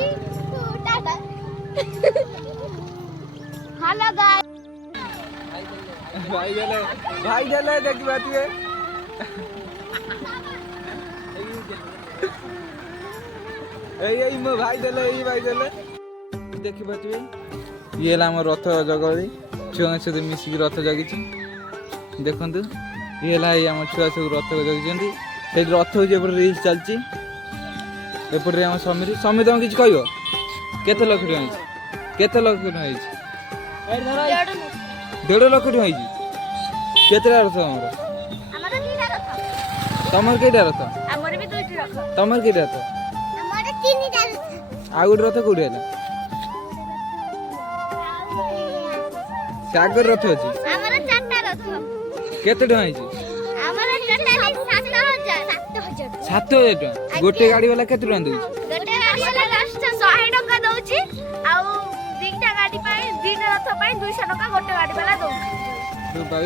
रखुची tata hello guys भाई देले देखि बातिए एई मो भाई देले देखि बातिए ये ला हमर रथ जगरी छुआ सहित मिसिक रथ जगिछि देखंतु ये ला हमर छुआ सब रथ जगिछन्ती से रथ हो जे रील चलछि एपटे हम समीर तुम किछ कहयो केते लाख टका होइछि केते लाख टका होइछि 1.5 लाख टका होइछि केते रथ हमर तीन रथ तमर केटा रथ हमर भी दुईटी रथ तमर केटा रथ हमर तीनटा रथ आ गुड रथ कोडी हैला सागर रथ अछि हमर चारटा रथ केते टका होइछि हमर टोटल 7000 टका गोटे गाड़ी वाला केते टका दउछि गोटे गाड़ी वाला लास्ट 100 टका दउछि आ दीटा गाड़ी पाई दीटा रथ पाई 200 टका गोटे गाड़ी वाला दउछि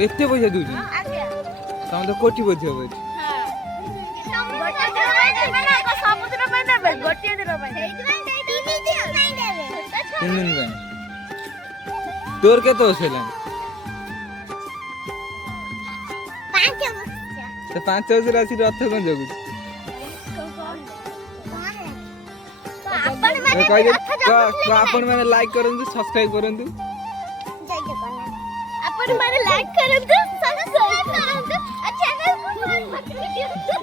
एते पैसा दउछि आज्ञा तम तो कोटी बोझ होबै हां गोटे दिन पाई देबे ना समुद्र पाई देबे गोटे दिन पाई सेइतराई देबे 3 दिन पाई तोर केते होसेला 5 तो 5,000 राशि रथ कोन जगु आपण मैंने लाइक करंतु सब्सक्राइब करंतु आपण माने लाइक करंतु सब्सक्राइब करंतु आ चैनल को